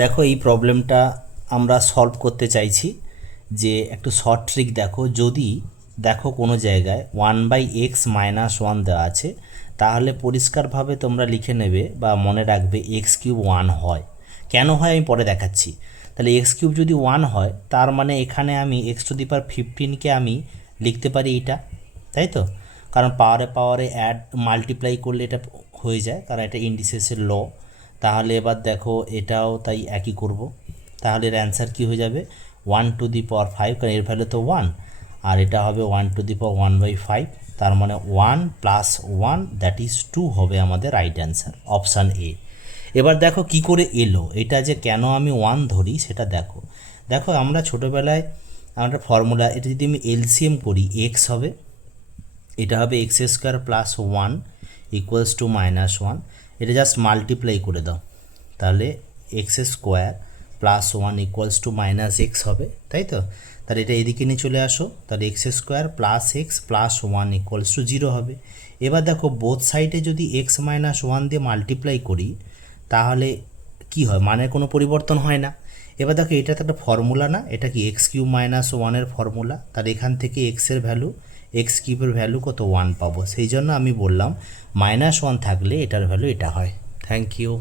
দেখো এই প্রবলেমটা আমরা সলভ করতে চাইছি যে একটু শর্ট ট্রিক দেখো। যদি দেখো কোনো জায়গায় 1/x-1 দেওয়া আছে, তাহলে পরিষ্কারভাবে তোমরা লিখে নেবে বা মনে রাখবে x³ 1 হয়। কেন হয় আমি পরে দেখাচ্ছি। তাহলে x³ যদি 1 হয়, তার মানে এখানে আমি x⁻15কে আমি লিখতে পারি এটা, তাই তো? কারণ পাওয়ারে পাওয়ারে অ্যাড মাল্টিপ্লাই করলে এটা হয়ে যায়, কারণ এটা ইন্ডিসেসের ল। তাহলে এবার দেখো এটাও তাই একই করব। তাহলে এর অ্যান্সার কী হয়ে যাবে? 1⁵, কারণ এর ভ্যালু তো 1, আর এটা হবে 1⁵1/5। তার মানে 1 + 1 দ্যাট ইজ 2 হবে আমাদের রাইট অ্যান্সার, অপশান এ। এবার দেখো কি করে এলো এটা, যে কেন আমি 1 ধরি সেটা দেখো। দেখো আমরা ছোটোবেলায় আমরা ফর্মুলা, এটা যদি আমি এলসিএম করি, এক্স হবে, এটা হবে x² + 1 = -1। এটা জাস্ট মাল্টিপ্লাই করে দাও, তাহলে x² + 1 = -x হবে, তাই তো? তাহলে এটা এদিকে নিয়ে চলে আসো, তাহলে x² + x + 1 = 0 হবে। এবার দেখো বোথ সাইডে যদি x - 1 দিয়ে মাল্টিপ্লাই করি, তাহলে কি হয়? মানের কোনো পরিবর্তন হয় না। এবার দেখো এটা তো একটা ফর্মুলা না, এটা কি x³ - 1 এর ফর্মুলা। তাহলে এখান থেকে এক্সের ভ্যালু, x³ ভ্যালু কত? 1 পাবো। সেই জন্য আমি বললাম -1 থাকলে এটার ভ্যালু এটা হয়। Thank you.